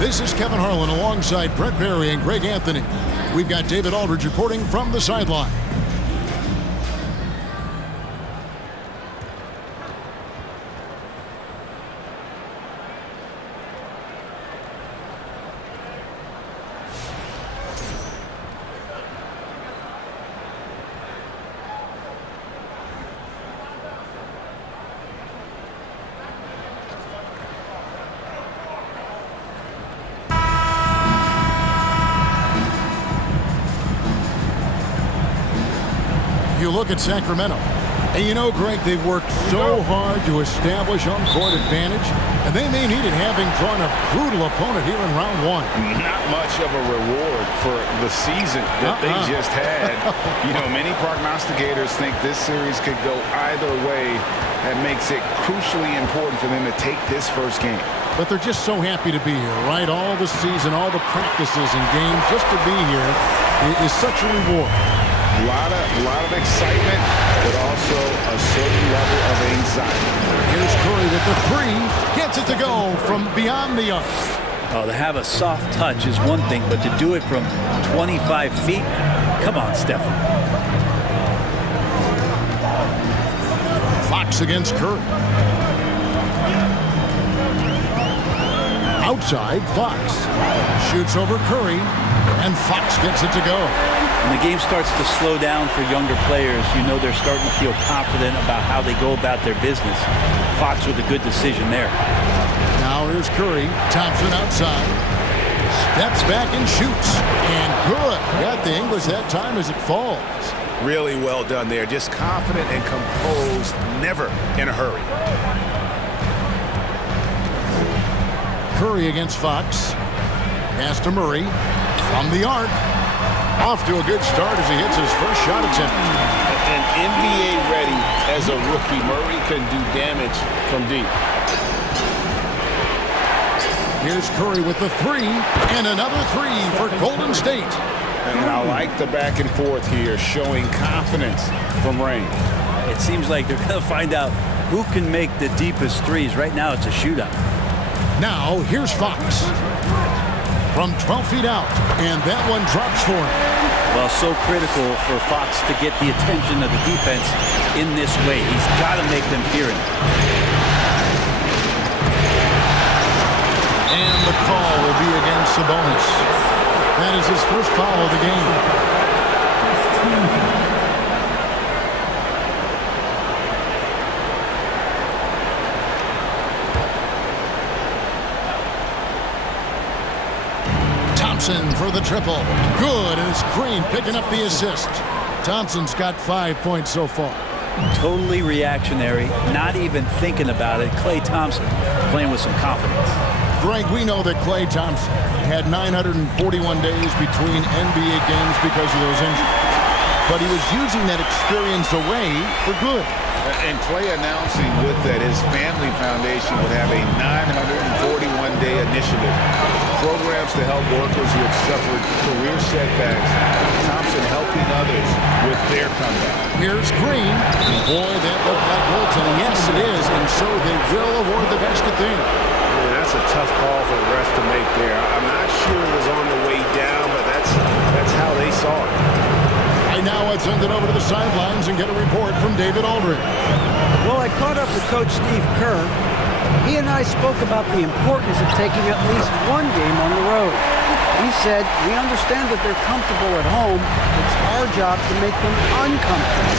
This is Kevin Harlan alongside Brett Barry and Greg Anthony. We've got David Aldridge reporting from the sideline. You look at Sacramento, and you know, Greg, they've worked so hard to establish home-court advantage, and they may need it having drawn a brutal opponent here in round one. Not much of a reward for the season that they just had. You know, many prognosticators think this series could go either way. That makes it crucially important for them to take this first game. But they're just so happy to be here, right? All the season, all the practices and games, just to be here is such a reward. A lot of excitement, but also a certain level of anxiety. Here's Curry with the three. Gets it to go from beyond the arc. Oh, to have a soft touch is one thing, but to do it from 25 feet? Come on, Stephen. Fox against Curry. Outside, Fox. Shoots over Curry, and Fox gets it to go. When the game starts to slow down for younger players, you know they're starting to feel confident about how they go about their business. Fox with a good decision there. Now here's Curry. Thompson outside. Steps back and shoots. And good. Got the English that time as it falls. Really well done there. Just confident and composed. Never in a hurry. Curry against Fox. Pass to Murray. From the arc. Off to a good start as he hits his first shot attempt. And NBA ready as a rookie, Murray can do damage from deep. Here's Curry with the three, and another three for Golden State. And I like the back and forth here, showing confidence from Rain. It seems like they're going to find out who can make the deepest threes. Right now, it's a shootout. Now, here's Fox. From 12 feet out, and that one drops for him. Well, so critical for Fox to get the attention of the defense in this way. He's got to make them fear him. And the call will be against Sabonis. That is his first foul of the game. Thompson for the triple. Good, and it's Green picking up the assist. Thompson's got 5 points so far. Totally reactionary, not even thinking about it. Klay Thompson playing with some confidence. Greg, we know that Klay Thompson had 941 days between NBA games because of those injuries. But he was using that experience away for good. And Klay announcing with that his family foundation would have a 941-day initiative. Programs to help workers who have suffered career setbacks. Thompson helping others with their comeback. Here's Green. Boy, that looked like goaltending. Yes, it is. And so they will award the basket there. Man, that's a tough call for the refs to make there. I'm not sure it was on the way down, but that's how they saw it. Right now, let's send it over to the sidelines and get a report from David Aldridge. Well, I caught up with Coach Steve Kerr. He and I spoke about the importance of taking at least one game on the road. He said, we understand that they're comfortable at home. It's our job to make them uncomfortable.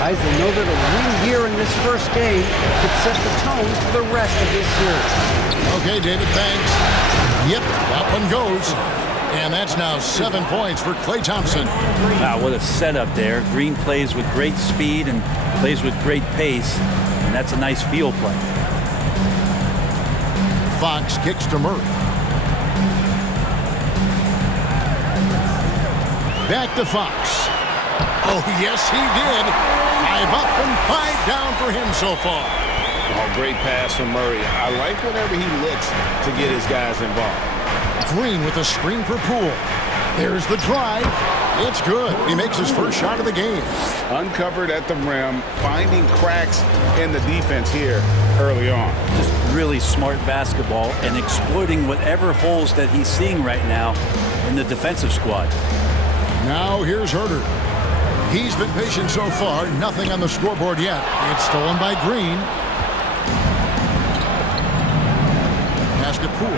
Guys, they know that a win here in this first game could set the tone for the rest of this series. Okay, David, thanks. Yep, that one goes. And that's now 7 points for Klay Thompson. Wow, what a setup there. Green plays with great speed and plays with great pace. And that's a nice field play. Fox kicks to Murray. Back to Fox. Oh, yes, he did. 5 up and 5 down for him so far. Oh, great pass from Murray. I like whenever he looks to get his guys involved. Green with a screen for Poole. There's the drive. It's good. He makes his first shot of the game. Uncovered at the rim, finding cracks in the defense here early on. Just really smart basketball and exploiting whatever holes that he's seeing right now in the defensive squad. Now here's Herter. He's been patient so far. Nothing on the scoreboard yet. It's stolen by Green. Pass to Poole.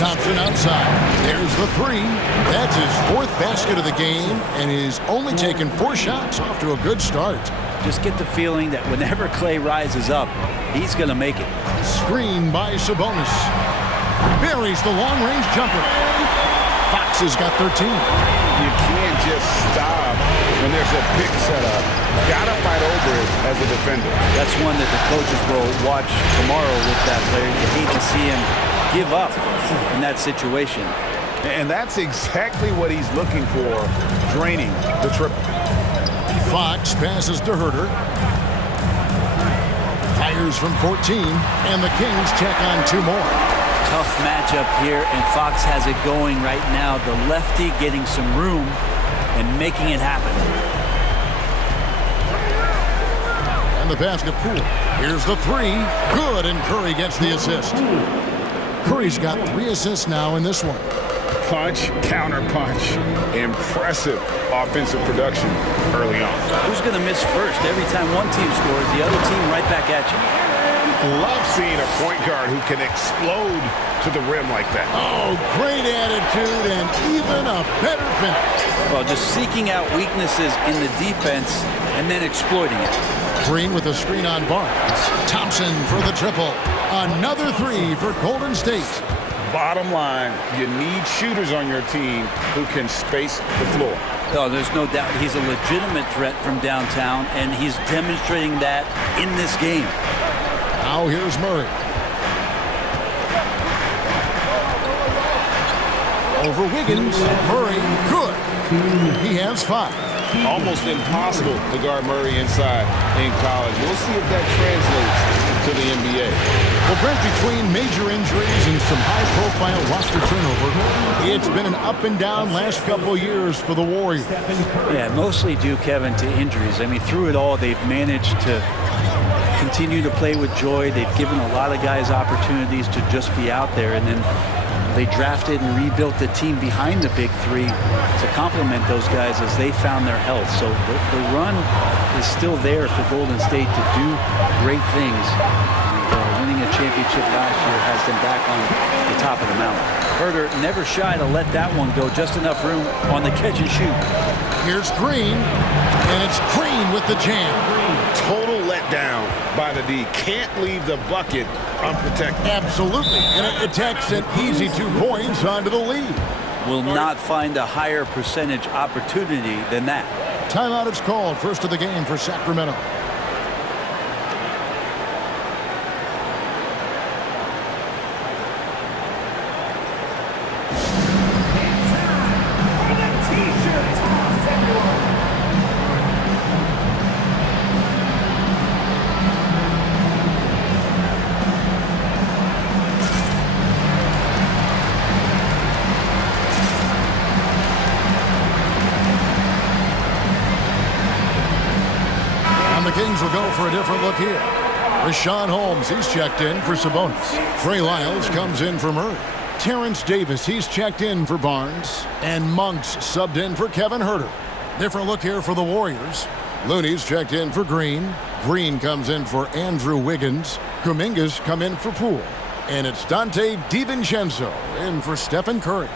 Thompson outside. There's the three. That's his fourth basket of the game, and he's only taken 4 shots. Off to a good start. Just get the feeling that whenever Clay rises up, he's going to make it. Screen by Sabonis. Buries the long-range jumper. Fox has got 13. You can't just stop when there's a pick set up. Gotta fight over it as a defender. That's one that the coaches will watch tomorrow with that player. You hate to see him give up in that situation. And that's exactly what he's looking for, draining the triple. Fox passes to Herter. Fires from 14, and the Kings check on 2 more. Tough matchup here, and Fox has it going right now. The lefty getting some room and making it happen. And the basket Poole. Here's the 3. Good, and Curry gets the assist. Curry's got 3 assists now in this one. Punch, counter punch. Impressive offensive production early on. Who's going to miss first? Every time one team scores, the other team right back at you. Love seeing a point guard who can explode to the rim like that. Oh, great attitude and even a better finish. Well, just seeking out weaknesses in the defense and then exploiting it. Green with a screen on Barnes. Thompson for the triple. Another 3 for Golden State. Bottom line, you need shooters on your team who can space the floor. Oh, there's no doubt he's a legitimate threat from downtown, and he's demonstrating that in this game. Now here's Murray. Over Wiggins. Murray, good. He has 5. Almost impossible to guard Murray inside in college. We'll see if that translates to the NBA. Well, Brent, between major injuries and some high-profile roster turnover, it's been an up-and-down last couple years for the Warriors. Yeah, mostly due, Kevin, to injuries. I mean, through it all, they've managed to continue to play with joy. They've given a lot of guys opportunities to just be out there, and then they drafted and rebuilt the team behind the big 3 to complement those guys as they found their health. So the run is still there for Golden State to do great things. Winning a championship last year has them back on the top of the mountain. Herter never shy to let that one go. Just enough room on the catch and shoot. Here's Green, and it's Green with the jam. Total letdown by the D. Can't leave the bucket unprotected. Absolutely, and it takes an easy 2 points onto the lead. Will not find a higher percentage opportunity than that. Timeout is called. First of the game for Sacramento. The Kings will go for a different look here. Rashawn Holmes, he's checked in for Sabonis. Trey Lyles comes in for Murray. Terrence Davis, he's checked in for Barnes. And Monk's subbed in for Kevin Herter. Different look here for the Warriors. Looney's checked in for Green. Green comes in for Andrew Wiggins. Kuminga's come in for Poole. And it's Dante DiVincenzo in for Stephen Curry.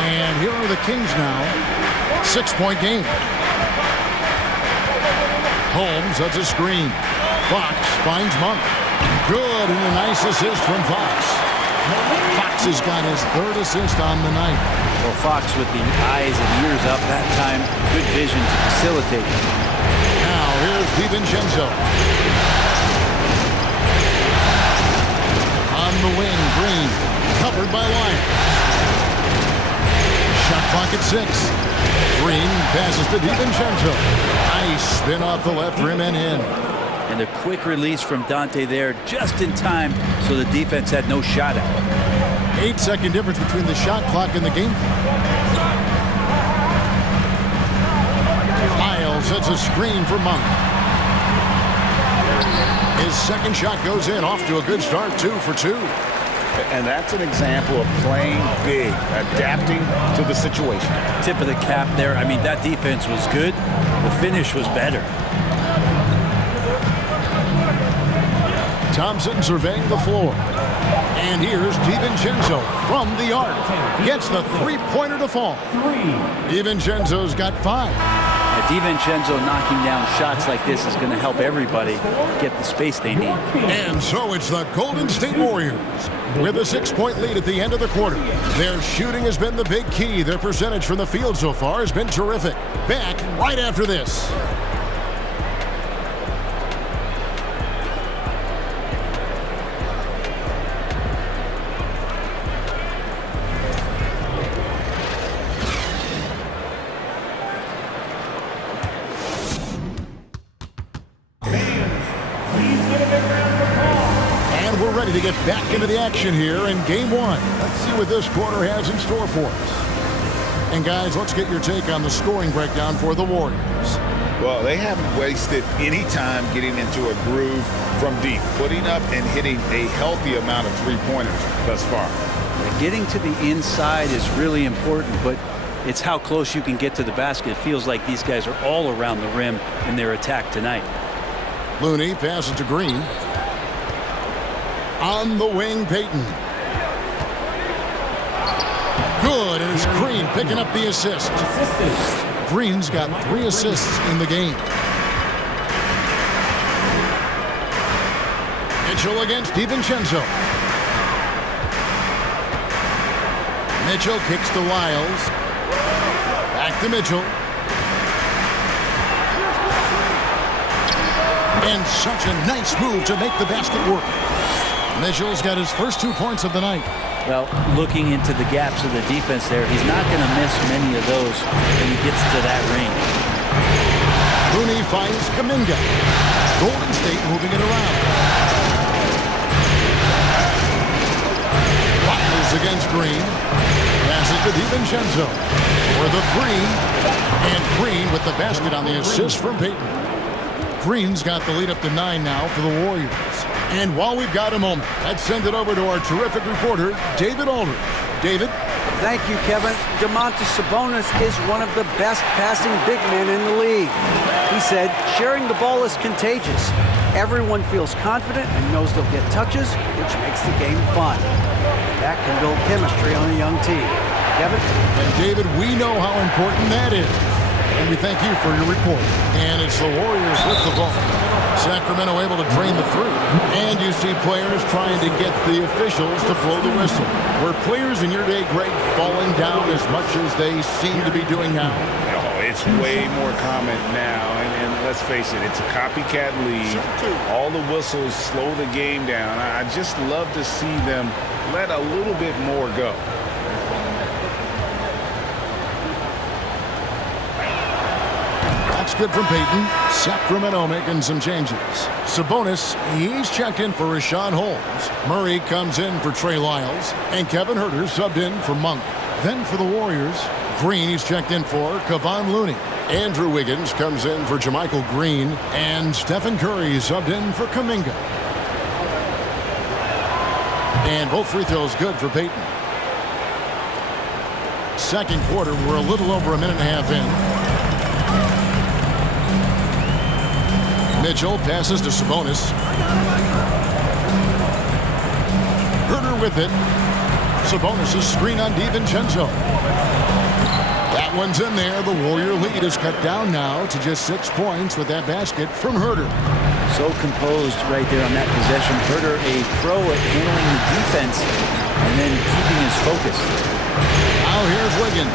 And here are the Kings now. 6-point game. Holmes has a screen. Fox finds Monk. Good, and a nice assist from Fox. Fox has got his 3rd assist on the night. Well, Fox with the eyes and ears up that time. Good vision to facilitate. Now here's DiVincenzo. On the wing, Green. Covered by Lyons. Shot clock Clock at 6. Green passes to DiVincenzo. Nice spin off the left rim and in. And a quick release from Dante there just in time so the defense had no shot at it. 8-second difference between the shot clock and the game clock. Miles sets a screen for Monk. His second shot goes in, off to a good start, 2 for 2. And that's an example of playing big, adapting to the situation. Tip of the cap there. I mean, that defense was good. The finish was better. Thompson surveying the floor. And here's DiVincenzo from the arc. Gets the three-pointer to fall. DiVincenzo's got 5. DiVincenzo knocking down shots like this is going to help everybody get the space they need. And so it's the Golden State Warriors with a 6-point lead at the end of the quarter. Their shooting has been the big key. Their percentage from the field so far has been terrific. Back right after this. Ready to get back into the action here in game 1. Let's see what this quarter has in store for us. And guys, let's get your take on the scoring breakdown for the Warriors. Well, they haven't wasted any time getting into a groove from deep, putting up and hitting a healthy amount of three-pointers thus far. Getting to the inside is really important, but it's how close you can get to the basket. It feels like these guys are all around the rim in their attack tonight. Looney passes to Green. On the wing, Payton. Good, and it's Green picking up the assist. Green's got 3 assists in the game. Mitchell against DiVincenzo. Mitchell kicks to Lyles. Back to Mitchell. And such a nice move to make the basket work. Mitchell's got his first 2 points of the night. Well, looking into the gaps of the defense there, he's not going to miss many of those when he gets to that range. Looney finds Kuminga. Golden State moving it around. Lyles against Green. Passes to DiVincenzo for the 3. And Green with the basket on the assist from Payton. Green's got the lead up to 9 now for the Warriors. And while we've got a moment, let's send it over to our terrific reporter, David Aldridge. David? Thank you, Kevin. Domantas Sabonis is one of the best passing big men in the league. He said, sharing the ball is contagious. Everyone feels confident and knows they'll get touches, which makes the game fun. And that can build chemistry on a young team. Kevin? And David, we know how important that is. And we thank you for your report. And it's the Warriors with the ball. Sacramento able to drain the 3. And you see players trying to get the officials to blow the whistle. Were players in your day, Greg, falling down as much as they seem to be doing now? Oh, it's way more common now. And let's face it, it's a copycat league. All the whistles slow the game down. I just love to see them let a little bit more go. That's good from Payton. Sacramento making some changes. Sabonis, he's checked in for Rashawn Holmes. Murray comes in for Trey Lyles. And Kevin Huerter subbed in for Monk. Then for the Warriors, Green, he's checked in for Kevon Looney. Andrew Wiggins comes in for JaMychal Green. And Stephen Curry subbed in for Kuminga. And both free throws good for Payton. Second quarter, we're a little over a minute and a half in. Mitchell passes to Sabonis. Huerter with it. Sabonis' screen on DiVincenzo. That one's in there. The Warrior lead is cut down now to just 6 points with that basket from Huerter. So composed right there on that possession. Huerter, a pro at handling the defense and then keeping his focus. Now here's Wiggins.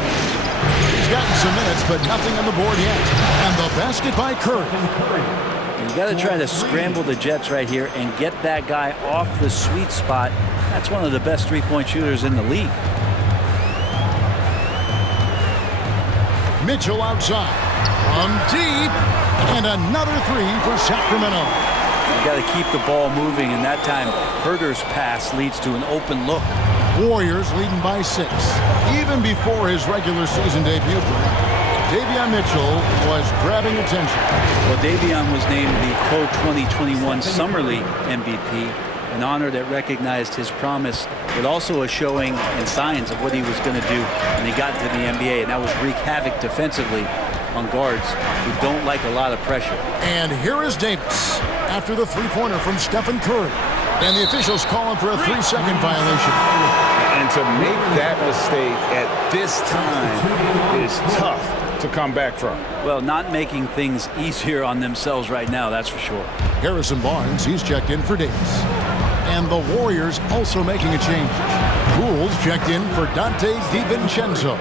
He's gotten some minutes, but nothing on the board yet. And the basket by Curry. You got to try to scramble the Jets right here and get that guy off the sweet spot. That's one of the best three-point shooters in the league. Mitchell outside. From deep. And another three for Sacramento. You got to keep the ball moving, and that time Herder's pass leads to an open look. Warriors leading by 6. Even before his regular season debut, Davion Mitchell was grabbing attention. Well, Davion was named the Co-2021 Summer League MVP, an honor that recognized his promise, but also a showing and signs of what he was going to do when he got into the NBA, and that was wreak havoc defensively on guards who don't like a lot of pressure. And here is Davis after the three-pointer from Stephen Curry. And the officials call him for a 3-second violation. And to make that mistake at this time is tough to come back from. Well, not making things easier on themselves right now, that's for sure. Harrison Barnes, he's checked in for Davis. And the Warriors also making a change. Poole's checked in for Dante DiVincenzo.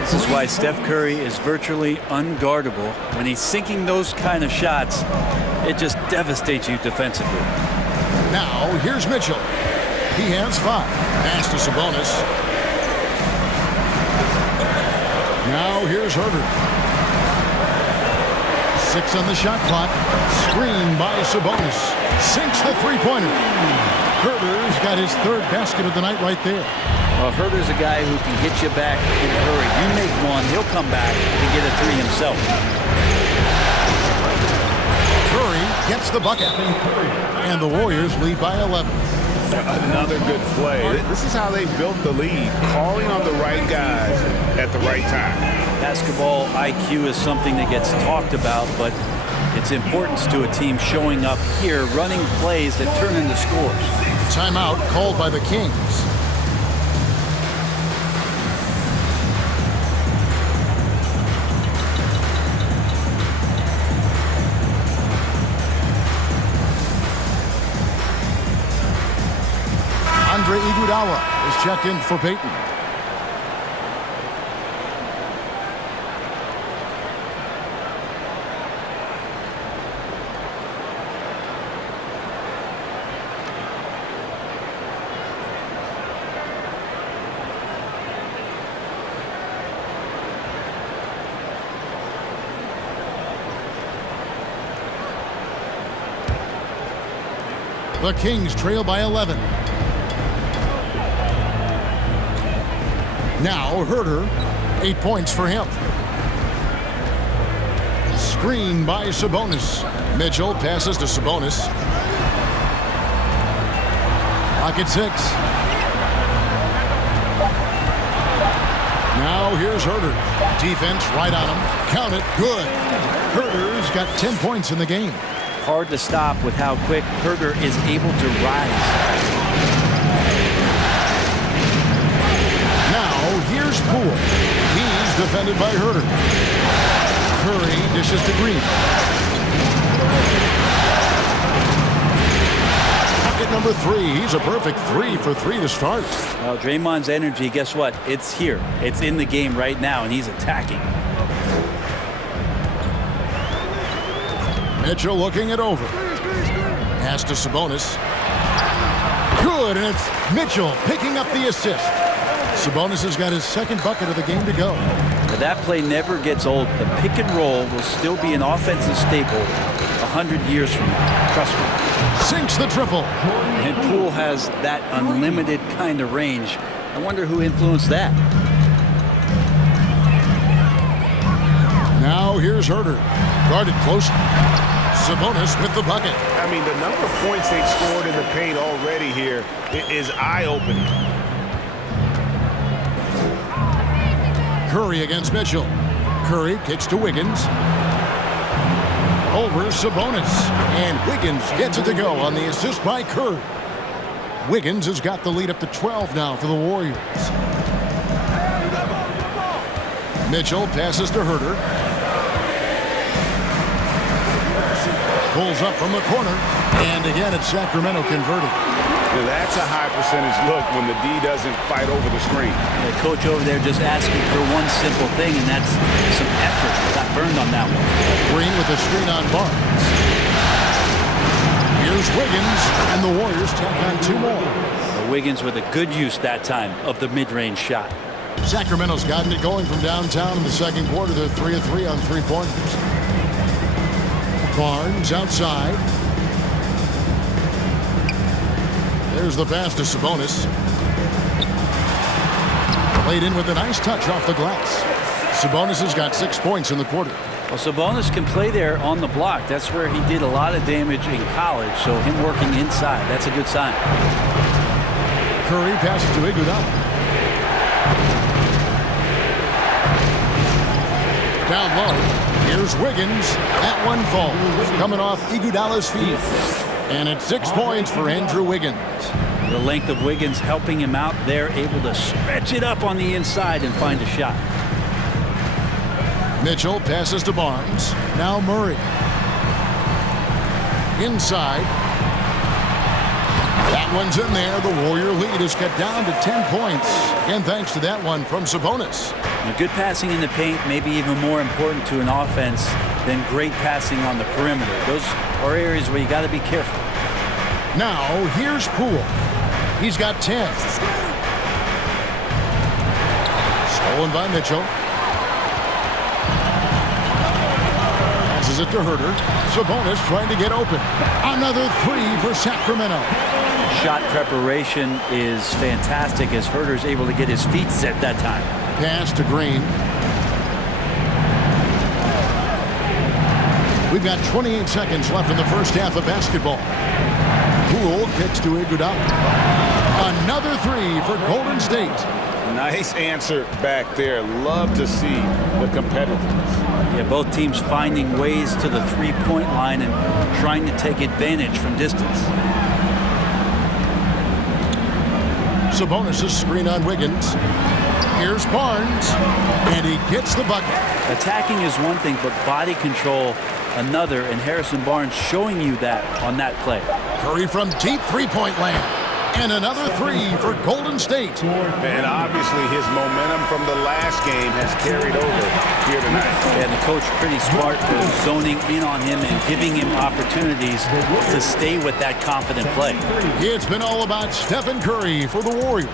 This is why Steph Curry is virtually unguardable. When he's sinking those kind of shots, it just devastates you defensively. Now, here's Mitchell. He has 5. Pass to Sabonis. Now, here's Herder. 6 on the shot clock. Screen by Sabonis. Sinks the three-pointer. Herder's got his 3rd basket of the night right there. Well, Herder's a guy who can get you back in a hurry. You make one, he'll come back and get a 3 himself. Curry gets the bucket. And the Warriors lead by 11. Another good play. This is how they built the lead, calling on the right guys at the right time. Basketball IQ is something that gets talked about, but its importance to a team showing up here, running plays that turn into scores. Timeout called by the Kings. Andre Iguodala is checked in for Peyton. The Kings trail by 11. Now Herder, 8 points for him. Screen by Sabonis. Mitchell passes to Sabonis. Clock at 6. Now here's Herder. Defense right on him. Count it. Good. Herder's got 10 points in the game. Hard to stop with how quick Herder is able to rise. Now here's Poole. He's defended by Herder. Curry dishes to Green. Bucket number 3. He's a perfect 3 for 3 to start. Well, Draymond's energy, guess what? It's here. It's in the game right now, and he's attacking. Mitchell looking it over. Pass to Sabonis. Good, and it's Mitchell picking up the assist. Sabonis has got his 2nd bucket of the game to go. But that play never gets old. The pick and roll will still be an offensive staple 100 years from now. Trust me. Sinks the triple. And Poole has that unlimited kind of range. I wonder who influenced that. Now here's Herder. Guarded close. Sabonis with the bucket. I mean, the number of points they've scored in the paint already here is eye-opening. Curry against Mitchell. Curry kicks to Wiggins. Over Sabonis. And Wiggins gets it to go on the assist by Curry. Wiggins has got the lead up to 12 now for the Warriors. Mitchell passes to Herder. Pulls up from the corner. And again, it's Sacramento converting. Now that's a high percentage look when the D doesn't fight over the screen. The coach over there just asking for one simple thing, and that's some effort. Got burned on that one. Green with the screen on Barnes. Here's Wiggins, and the Warriors tack on 2 more. Wiggins with a good use that time of the mid-range shot. Sacramento's gotten it going from downtown in the second quarter. They're 3 of 3 on three-pointers. Barnes outside. There's the pass to Sabonis. Played in with a nice touch off the glass. Sabonis has got 6 points in the quarter. Well, Sabonis can play there on the block. That's where he did a lot of damage in college, so him working inside, that's a good sign. Curry passes to Iguodala. Down low. Here's Wiggins. That one falls. Coming off Iguodala's feet. And it's 6 points for Andrew Wiggins. The length of Wiggins helping him out there, able to stretch it up on the inside and find a shot. Mitchell passes to Barnes. Now Murray. Inside. That one's in there. The Warrior lead is cut down to 10 points. And thanks to that one from Sabonis. Good passing in the paint may be even more important to an offense than great passing on the perimeter. Those are areas where you got to be careful. Now here's Poole. He's got 10. Stolen by Mitchell. Passes it to Herter. Sabonis trying to get open. Another three for Sacramento. Shot preparation is fantastic as Herter's able to get his feet set that time. Pass to Green. We've got 28 seconds left in the first half of basketball. Poole kicks to Iguodala. Another three for Golden State. Nice answer back there. Love to see the competitiveness. Yeah, both teams finding ways to the three-point line and trying to take advantage from distance. Sabonis' screen on Wiggins. Here's Barnes, and he gets the bucket. Attacking is one thing, but body control another, and Harrison Barnes showing you that on that play. Curry from deep three-point land. And another three for Golden State. And obviously his momentum from the last game has carried over here tonight. And the coach pretty smart for zoning in on him and giving him opportunities to stay with that confident play. It's been all about Stephen Curry for the Warriors.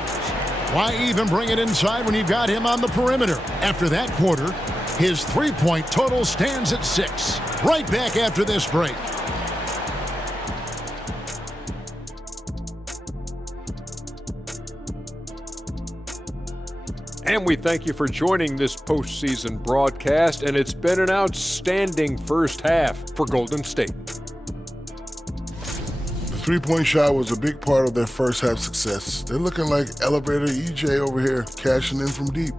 Why even bring it inside when you've got him on the perimeter? After that quarter, his three-point total stands at 6. Right back after this break. And we thank you for joining this postseason broadcast, and it's been an outstanding first half for Golden State. The three-point shot was a big part of their first half success. They're looking like Elevator EJ over here, cashing in from deep.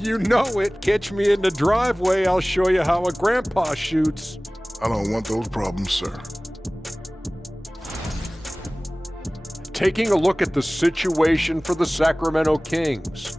You know it. Catch me in the driveway. I'll show you how a grandpa shoots. I don't want those problems, sir. Taking a look at the situation for the Sacramento Kings.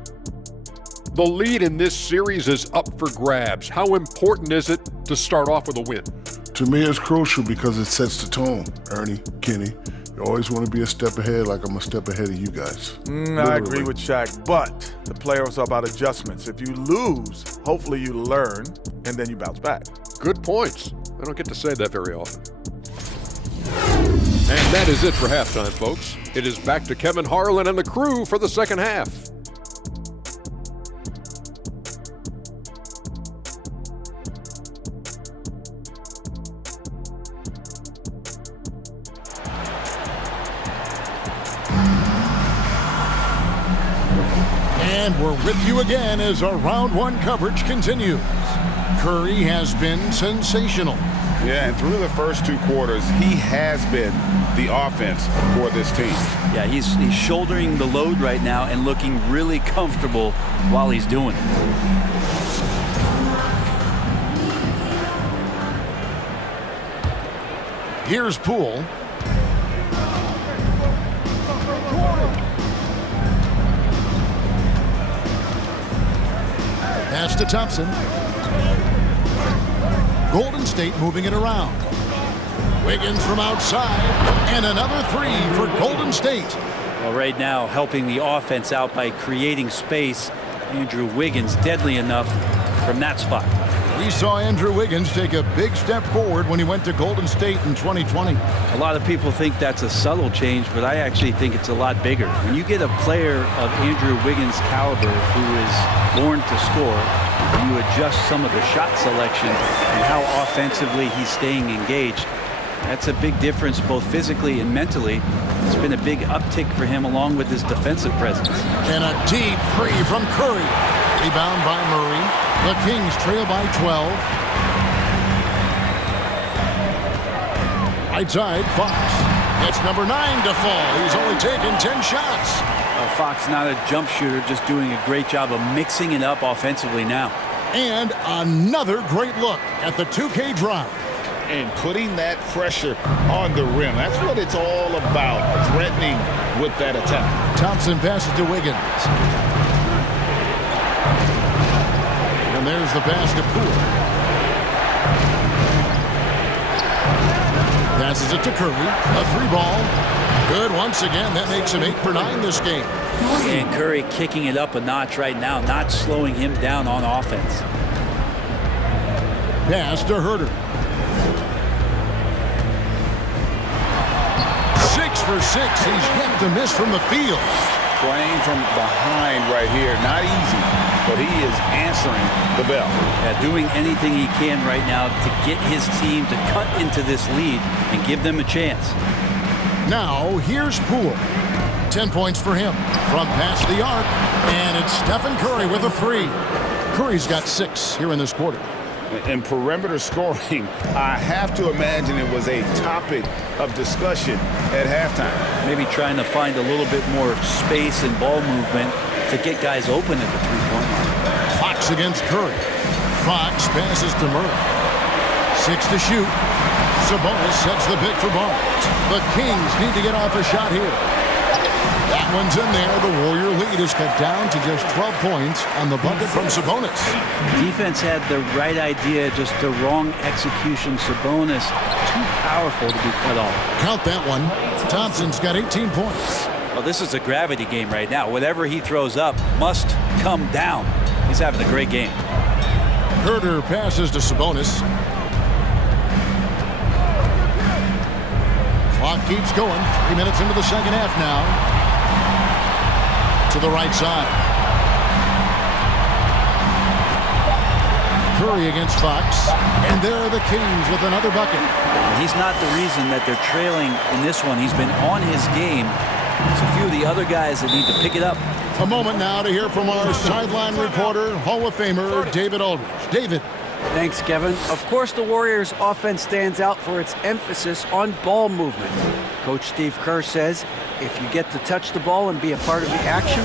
The lead in this series is up for grabs. How important is it to start off with a win? To me, it's crucial because it sets the tone. Ernie, Kenny, you always want to be a step ahead like I'm a step ahead of you guys. I agree with Shaq, but the playoffs are about adjustments. If you lose, hopefully you learn, and then you bounce back. Good points. I don't get to say that very often. And that is it for halftime, folks. It is back to Kevin Harlan and the crew for the second half. And we're with you again as our round one coverage continues. Curry has been sensational. Yeah, and through the first two quarters, he has been the offense for this team. Yeah, he's shouldering the load right now and looking really comfortable while he's doing it. Here's Poole. Pass to Thompson. Golden State moving it around. Wiggins from outside, and another three for Golden State. Well, right now, helping the offense out by creating space. Andrew Wiggins, deadly enough from that spot. We saw Andrew Wiggins take a big step forward when he went to Golden State in 2020. A lot of people think that's a subtle change, but I actually think it's a lot bigger. When you get a player of Andrew Wiggins' caliber who is born to score, and you adjust some of the shot selection and how offensively he's staying engaged, that's a big difference both physically and mentally. It's been a big uptick for him along with his defensive presence. And a deep three from Curry. Rebound by Murray. The Kings trail by 12. Right side, Fox. It's number 9 to fall. He's only taken 10 shots. Fox not a jump shooter, just doing a great job of mixing it up offensively now. And another great look at the 2K drive. And putting that pressure on the rim. That's what it's all about, threatening with that attack. Thompson passes to Wiggins. And there's the pass to Poole. Passes it to Curry. A 3-ball. Good once again. That makes him 8 for 9 this game. And Curry kicking it up a notch right now, not slowing him down on offense. Pass to Herter. 6 for 6. He's yet to miss from the field. Playing from behind right here. Not easy, but he is answering the bell. Yeah, doing anything he can right now to get his team to cut into this lead and give them a chance. Now, here's Poole. 10 points for him from past the arc. And it's Stephen Curry with a 3. Curry's got 6 here in this quarter. In perimeter scoring, I have to imagine it was a topic of discussion at halftime. Maybe trying to find a little bit more space and ball movement to get guys open at the three-point line. Fox against Curry. Fox passes to Murray. 6 to shoot. Sabonis sets the pick for Barnes. The Kings need to get off a shot here. That one's in there. The Warrior lead is cut down to just 12 points on the bucket from Sabonis. Defense had the right idea, just the wrong execution. Sabonis too powerful to be cut off. Count that one. Thompson's got 18 points. Well, this is a gravity game right now. Whatever he throws up must come down. He's having a great game. Herter passes to Sabonis. Clock keeps going. 3 minutes into the second half now. To the right side. Curry against Fox. And there are the Kings with another bucket. He's not the reason that they're trailing in this one. He's been on his game. There's a few of the other guys that need to pick it up. A moment now to hear from our sideline reporter, Hall of Famer David Aldridge. David. Thanks, Kevin. Of course, the Warriors' offense stands out for its emphasis on ball movement. Coach Steve Kerr says if you get to touch the ball and be a part of the action,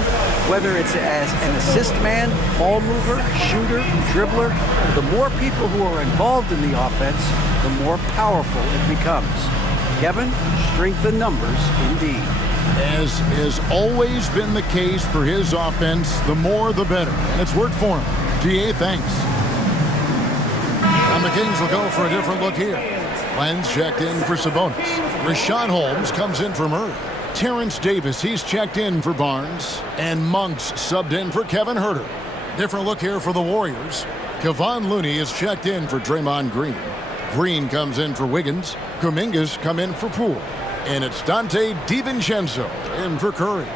whether it's as an assist man, ball mover, shooter, dribbler, the more people who are involved in the offense, the more powerful it becomes. Kevin, strength in numbers indeed. As has always been the case for his offense, the more the better. And it's worked for him. GA, thanks. And the Kings will go for a different look here. Lenz checked in for Sabonis. Rashawn Holmes comes in for Murray. Terrence Davis, he's checked in for Barnes. And Monks subbed in for Kevin Herter. Different look here for the Warriors. Kevon Looney is checked in for Draymond Green. Green comes in for Wiggins. Kuminga's come in for Poole. And it's Dante DiVincenzo in for Curry.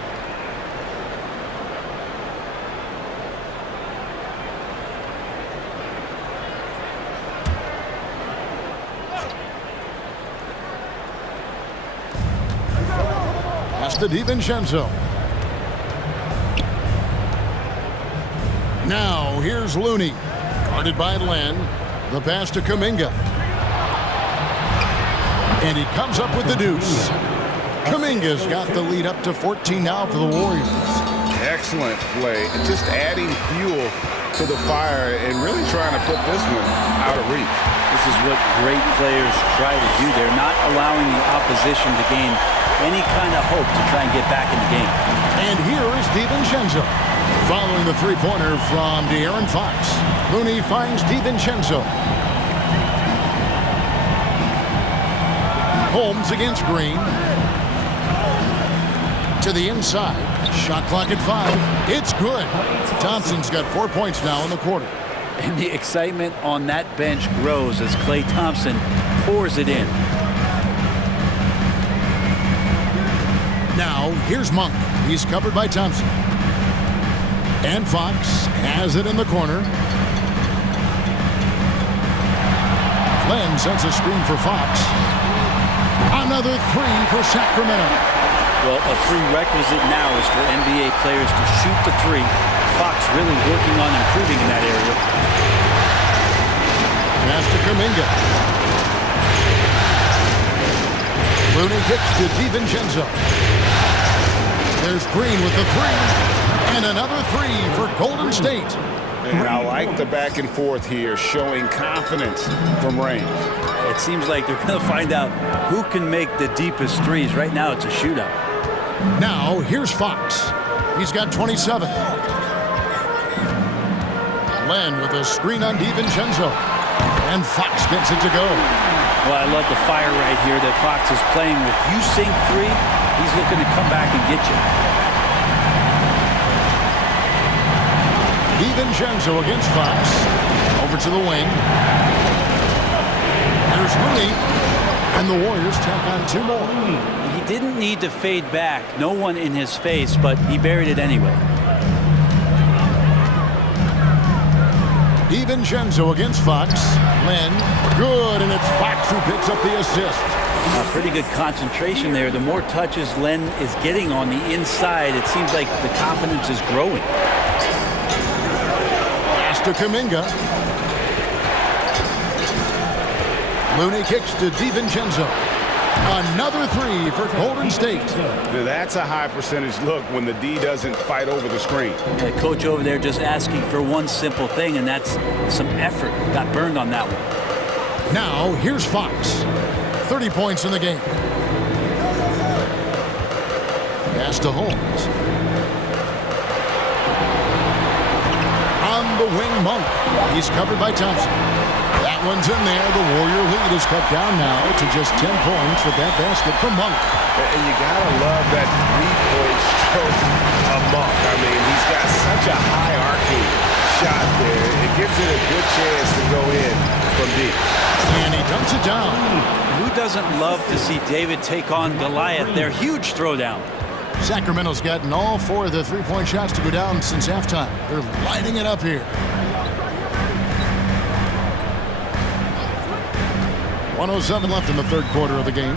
That's to DiVincenzo. Now here's Looney. Guarded by Len. The pass to Kuminga. And he comes up with the deuce. Kuminga's got the lead up to 14 now for the Warriors. Excellent play. Just adding fuel to the fire and really trying to put this one out of reach. This is what great players try to do. They're not allowing the opposition to gain any kind of hope to try and get back in the game. And here is DiVincenzo. Following the three-pointer from De'Aaron Fox. Looney finds DiVincenzo. Holmes against Green. To the inside. Shot clock at 5. It's good. Thompson's got 4 points now in the quarter. And the excitement on that bench grows as Klay Thompson pours it in. Now, here's Monk. He's covered by Thompson. And Fox has it in the corner. Len sends a screen for Fox. Another three for Sacramento. Well, a prerequisite now is for NBA players to shoot the three. Fox really working on improving in that area. Pass to Kuminga. Looney kicks to DiVincenzo. There's Green with the three. And another three for Golden State. And I like the back and forth here, showing confidence from range. It seems like they're going to find out who can make the deepest threes. Right now, it's a shootout. Now, here's Fox. He's got 27. Len with a screen on DiVincenzo. And Fox gets it to go. Well, I love the fire right here that Fox is playing with. You sink three, he's looking to come back and get you. DiVincenzo against Fox. Over to the wing. There's Looney. And the Warriors tack on two more. He didn't need to fade back. No one in his face, but he buried it anyway. DiVincenzo against Fox. Len, good, and it's Fox who picks up the assist. Pretty good concentration there. The more touches Len is getting on the inside, it seems like the confidence is growing. To Kuminga. Looney kicks to DiVincenzo. Another three for Golden State. That's a high percentage look when the D doesn't fight over the screen. The coach over there just asking for one simple thing, and that's some effort. Got burned on that one. Now, here's Fox. 30 points in the game. Pass to Holmes. On the wing, Monk. He's covered by Thompson. That one's in there. The Warrior lead is cut down now to just 10 points with that basket from Monk. And you gotta love that three-point stroke of Monk. I mean, he's got such a high-arcing shot there. It gives it a good chance to go in from deep. And he dunks it down. Who doesn't love to see David take on Goliath? Their huge throwdown. Sacramento's gotten all four of the three-point shots to go down since halftime. They're lighting it up here. 1:07 left in the third quarter of the game.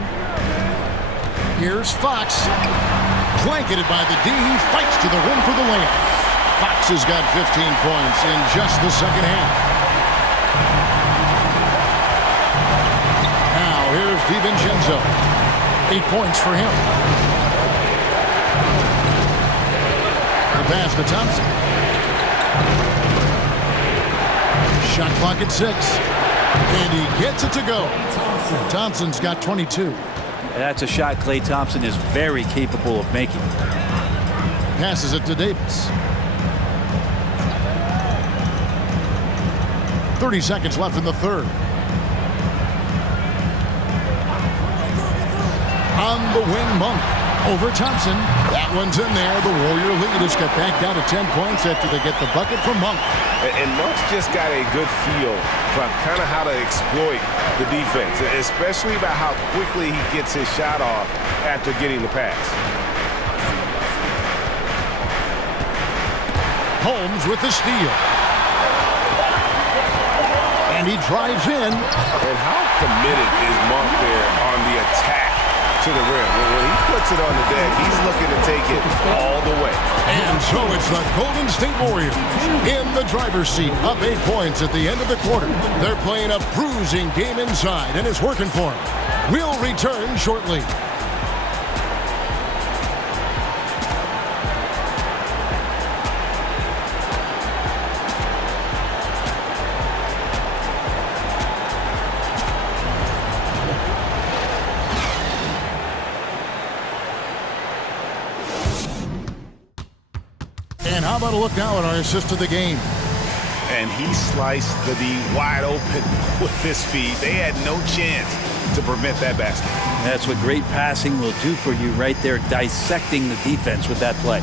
Here's Fox. Blanketed by the D. He fights to the rim for the layup. Fox has got 15 points in just the second half. Now here's DiVincenzo. 8 points for him. The pass to Thompson. Shot clock at 6. And he gets it to go. Thompson's got 22. That's a shot Klay Thompson is very capable of making. Passes it to Davis. 30 seconds left in the third. On the wing, Monk. Over Thompson. That one's in there. The Warrior lead is cut back down to 10 points after they get the bucket from Monk. And Monk's just got a good feel for kind of how to exploit the defense, especially about how quickly he gets his shot off after getting the pass. Holmes with the steal. And he drives in. And how committed is Monk there on the attack to the rim? When he puts it on the deck, he's looking to take it all the way. And so it's the Golden State Warriors in the driver's seat, up 8 points at the end of the quarter. They're playing a bruising game inside, and it's working for them. We'll return shortly. And how about a look now at our assist of the game? And he sliced the D wide open with his feet. They had no chance to prevent that basket. That's what great passing will do for you right there, dissecting the defense with that play.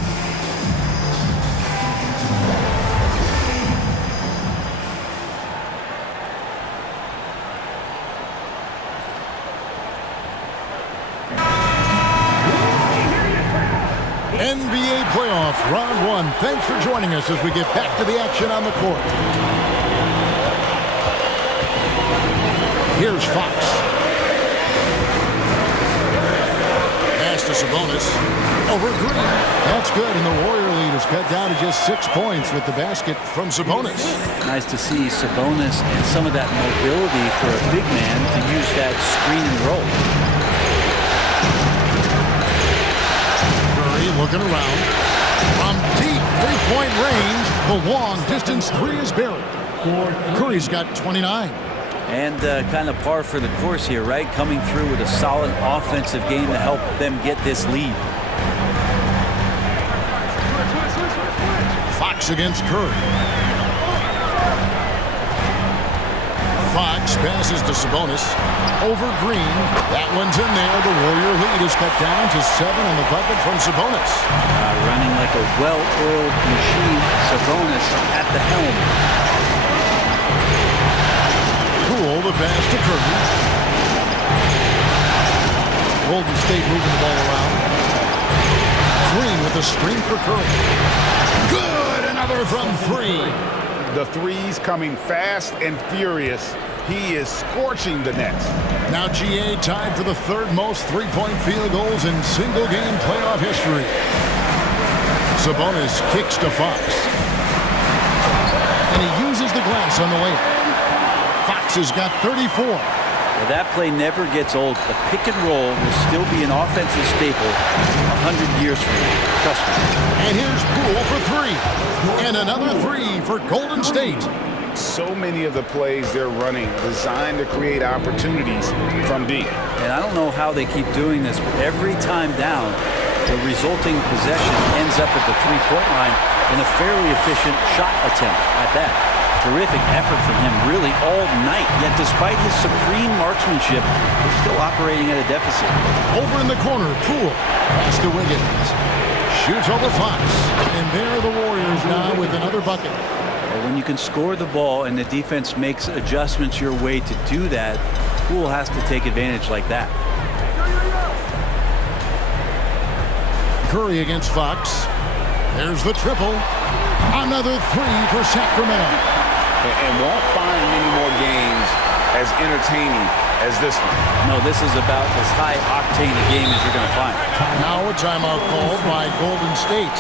thanks for joining us as we get back to the action on the court. Here's Fox. Pass to Sabonis. Over Green. That's good, and the Warrior lead is cut down to just 6 points with the basket from Sabonis. Nice to see Sabonis and some of that mobility for a big man to use that screen and roll. Curry looking around. From deep three-point range, the long-distance three is buried. Curry's got 29. And kind of par for the course here, right? Coming through with a solid offensive game to help them get this lead. Fox against Curry. Fox passes to Sabonis. Over Green. That one's in there. The Warrior lead is cut down to 7 on the bucket from Sabonis. Running like a well-oiled machine. Sabonis at the helm. Poole, the pass to Curry. Golden State moving the ball around. Green with a screen for Curry. Good! Another from 3. The threes coming fast and furious. He is scorching the Nets. Now GA tied for the third most three-point field goals in single-game playoff history. Sabonis kicks to Fox. And he uses the glass on the layup. Fox has got 34. Well, that play never gets old. The pick and roll will still be an offensive staple 100 years from now. Trust me. And here's Poole for 3. And another 3 for Golden State. So many of the plays they're running designed to create opportunities from deep. And I don't know how they keep doing this, but every time down, the resulting possession ends up at the three-point line in a fairly efficient shot attempt at that. Terrific effort from him really all night, yet despite his supreme marksmanship, he's still operating at a deficit. Over in the corner, Poole. Pass to Wiggins. Shoots over Fox. And there are the Warriors now with another bucket. Well, when you can score the ball and the defense makes adjustments your way to do that, Poole has to take advantage like that. Curry against Fox. There's the triple. Another 3 for Sacramento. And won't find many more games as entertaining as this one. No, this is about as high-octane a game as you're going to find. Now a timeout called by Golden State.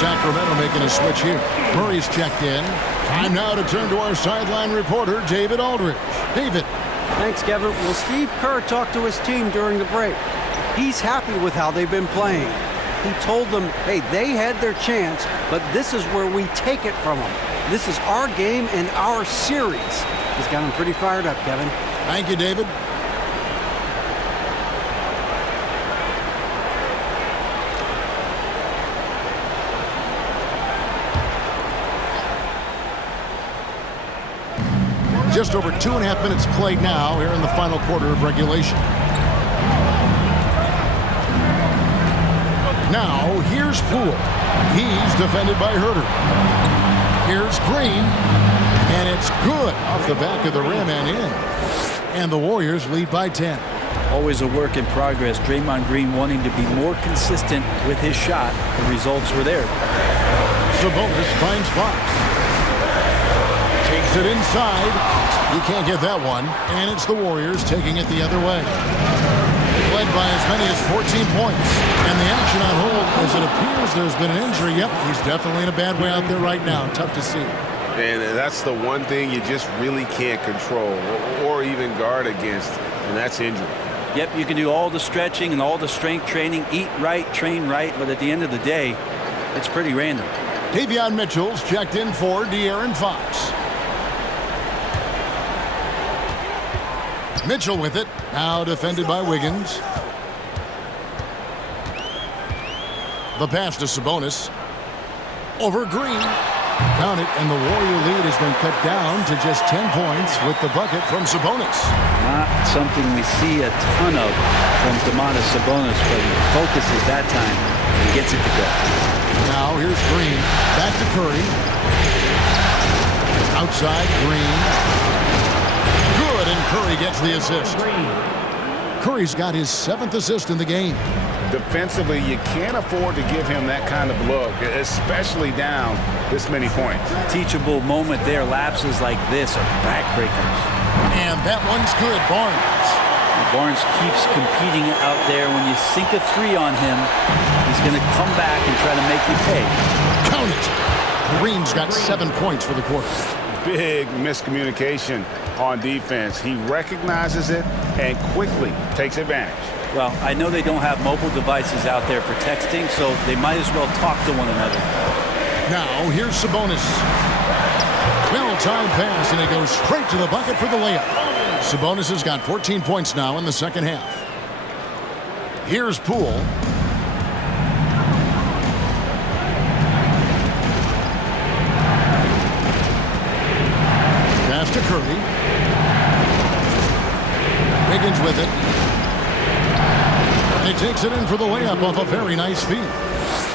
Sacramento making a switch here. Murray's checked in. Time now to turn to our sideline reporter, David Aldridge. David. Thanks, Kevin. Well, Steve Kerr talked to his team during the break. He's happy with how they've been playing. He told them, hey, they had their chance, but this is where we take it from them. This is our game and our series. He's got them pretty fired up, Kevin. Thank you, David. Just over 2.5 minutes played now here in the final quarter of regulation. Now, here's Poole. He's defended by Herter. Here's Green. And it's good off the back of the rim and in. And the Warriors lead by 10. Always a work in progress. Draymond Green wanting to be more consistent with his shot. The results were there. Sabonis finds Fox. Takes it inside. You can't get that one. And it's the Warriors taking it the other way. They've led by as many as 14 points. And the action on hold as it appears there's been an injury. Yep, he's definitely in a bad way out there right now. Tough to see. And that's the one thing you just really can't control or even guard against, and that's injury. Yep, you can do all the stretching and all the strength training, eat right, train right, but at the end of the day, it's pretty random. Davion Mitchell's checked in for De'Aaron Fox. Mitchell with it, now defended by Wiggins. The pass to Sabonis. Over Green. Count it, and the Warrior lead has been cut down to just 10 points with the bucket from Sabonis. Not something we see a ton of from Domantas Sabonis, but he focuses that time and gets it to go. Now here's Green. Back to Curry. Outside, Green. Good, and Curry gets the assist. Curry's got his 7th assist in the game. Defensively, you can't afford to give him that kind of look, especially down this many points. Teachable moment there. Lapses like this are backbreakers. And that one's good, Barnes. Barnes keeps competing out there. When you sink a 3 on him, he's going to come back and try to make you pay. Count it. Green's got 7 points for the quarter. Big miscommunication on defense. He recognizes it and quickly takes advantage. Well, I know they don't have mobile devices out there for texting, so they might as well talk to one another. Now, here's Sabonis. Well-timed pass, and it goes straight to the bucket for the layup. Sabonis has got 14 points now in the second half. Here's Poole. Pass to Curry. Wiggins with it. He takes it in for the layup off a very nice feed.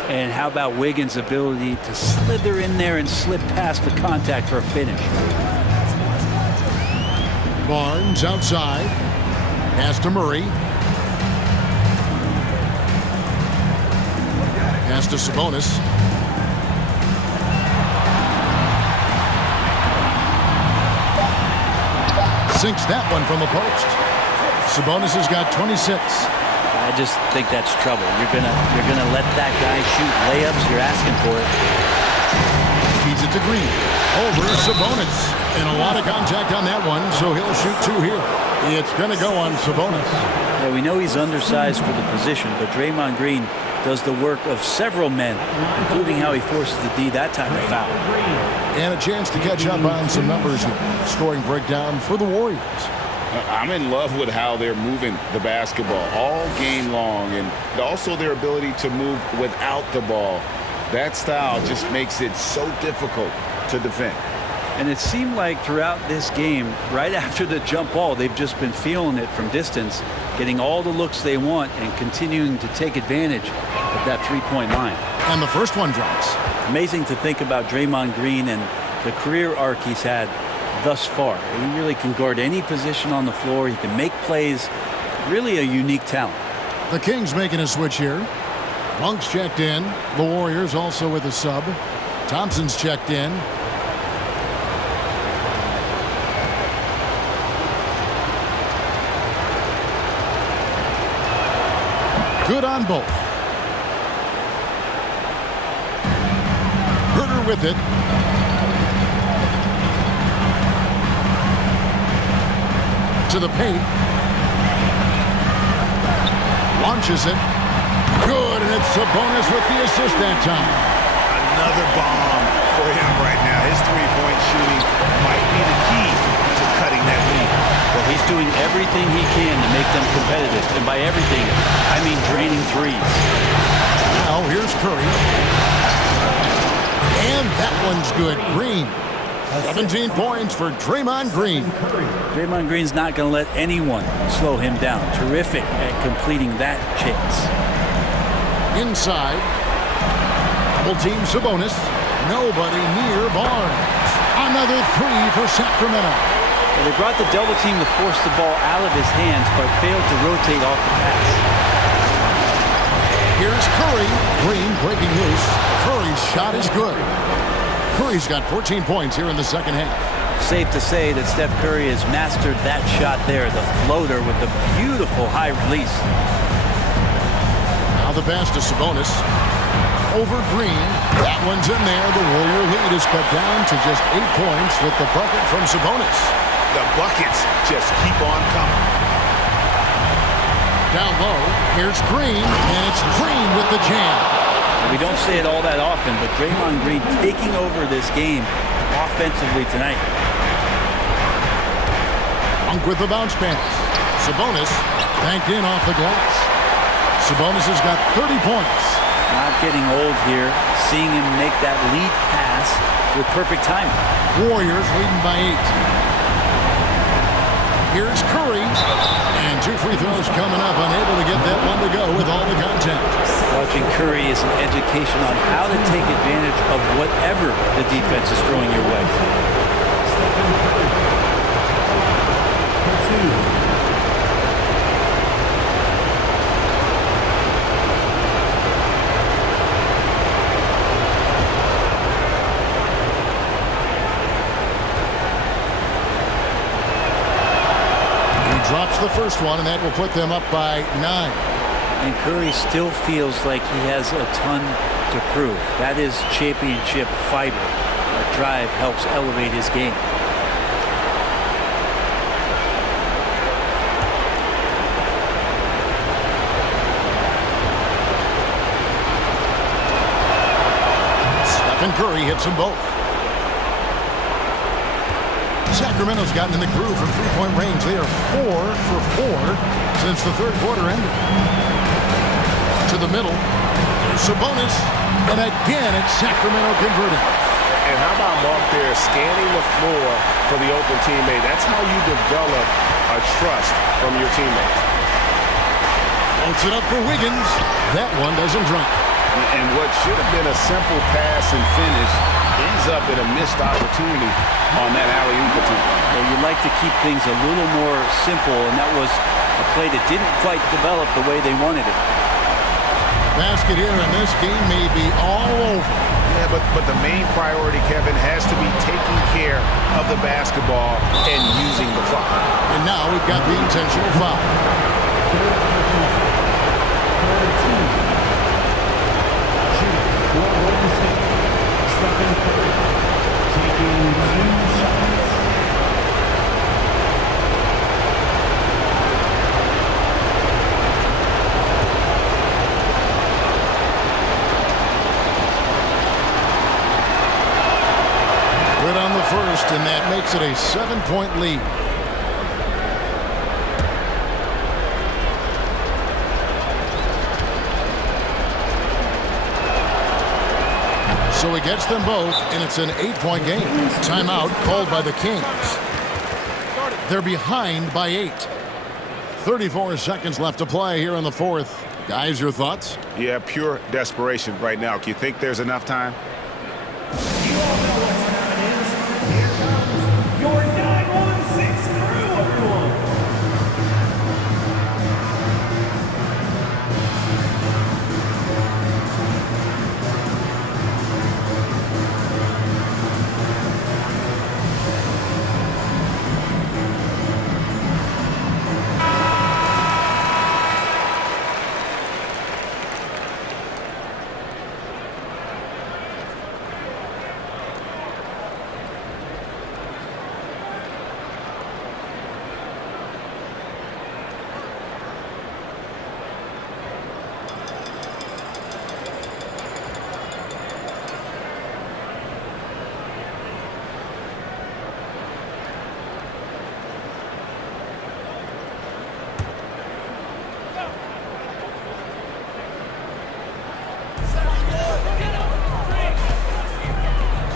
And how about Wiggins' ability to slither in there and slip past the contact for a finish? Barnes outside. Pass to Murray. Pass to Sabonis. Sinks that one from the post. Sabonis has got 26. I just think that's trouble. You're gonna let that guy shoot layups. You're asking for it. Feeds it to Green. Over Sabonis. And a lot of contact on that one, so he'll shoot 2 here. It's gonna go on Sabonis. Yeah, we know he's undersized for the position, but Draymond Green does the work of several men, including how he forces the D that time to foul. And a chance to catch up on some numbers here. Scoring breakdown for the Warriors. I'm in love with how they're moving the basketball all game long, and also their ability to move without the ball. That style just makes it so difficult to defend. And it seemed like throughout this game, right after the jump ball, they've just been feeling it from distance, getting all the looks they want and continuing to take advantage of that three-point line. And the first one drops. Amazing to think about Draymond Green and the career arc he's had thus far. He really can guard any position on the floor. He can make plays. Really a unique talent. The Kings making a switch here. Monk's checked in. The Warriors also with a sub. Thompson's checked in. Good on both. Herter with it. To the paint. Launches it. Good, and it's Sabonis with the assist that time. Another bomb for him right now. His three-point shooting might be the key to cutting that lead. Well, he's doing everything he can to make them competitive. And by everything, I mean draining threes. Now here's Curry. And that one's good. Green. 17 points for Draymond Green. Draymond Green's not going to let anyone slow him down. Terrific at completing that chance. Inside. Double team Sabonis. Nobody near Barnes. Another 3 for Sacramento. Well, they brought the double team to force the ball out of his hands, but failed to rotate off the pass. Here's Curry. Green breaking loose. Curry's shot is good. Curry's got 14 points here in the second half. Safe to say that Steph Curry has mastered that shot there, the floater with the beautiful high release. Now the pass to Sabonis. Over Green. That one's in there. The Warrior lead is cut down to just 8 points with the bucket from Sabonis. The buckets just keep on coming. Down low, here's Green, and it's Green with the jam. We don't say it all that often, but Draymond Green taking over this game offensively tonight. Monk with the bounce pass. Sabonis banked in off the glass. Sabonis has got 30 points. Not getting old here. Seeing him make that lead pass with perfect timing. Warriors leading by 8. Here's Curry. And 2 free throws coming up. Unable to get that one to go with all the contact. Watching Curry is an education on how to take advantage of whatever the defense is throwing your way. Drops the first one, and that will put them up by 9. And Curry still feels like he has a ton to prove. That is championship fiber. That drive helps elevate his game. Stephen Curry hits them both. Sacramento's gotten in the groove from three-point range. They are 4 for 4 since the third quarter ended. To the middle. There's Sabonis. And again, it's Sacramento converting. And how about Mark there scanning the floor for the open teammate? That's how you develop a trust from your teammates. Floats it up for Wiggins. That one doesn't drop. And what should have been a simple pass and finish ends up in a missed opportunity on that alley-oop attempt. Well, you like to keep things a little more simple, and that was a play that didn't quite develop the way they wanted it. Basket here, and this game may be all over. Yeah, but the main priority, Kevin, has to be taking care of the basketball and using the clock. And now we've got the intentional foul. Good on the first, and that makes it a 7-point lead. So he gets them both, and it's an 8-point game. Timeout called by the Kings. They're behind by 8. 34 seconds left to play here in the fourth. Guys, your thoughts? Yeah, pure desperation right now. Do you think there's enough time? Your 916 crew, everyone.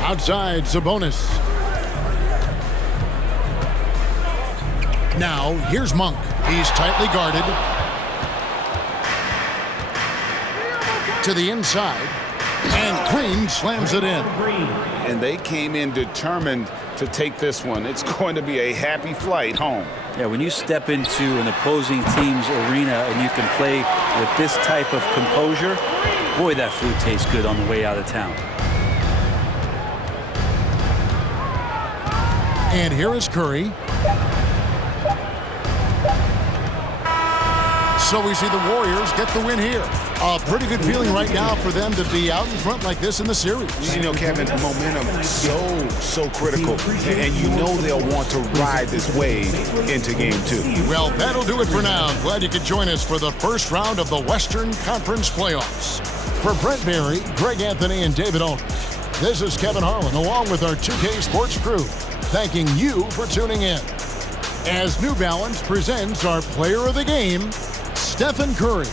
Outside, Sabonis. Now, here's Monk. He's tightly guarded. To the inside. And Green slams it in. And they came in determined to take this one. It's going to be a happy flight home. Yeah, when you step into an opposing team's arena and you can play with this type of composure, boy, that food tastes good on the way out of town. And here is Curry. So we see the Warriors get the win here. A pretty good feeling right now for them to be out in front like this in the series. You know, Kevin, momentum so critical. And you know they'll want to ride this wave into game 2. Well, that'll do it for now. Glad you could join us for the first round of the Western Conference Playoffs. For Brent Berry, Greg Anthony, and David Olney, this is Kevin Harlan along with our 2K Sports crew, thanking you for tuning in. As New Balance presents our player of the game, Stephen Curry.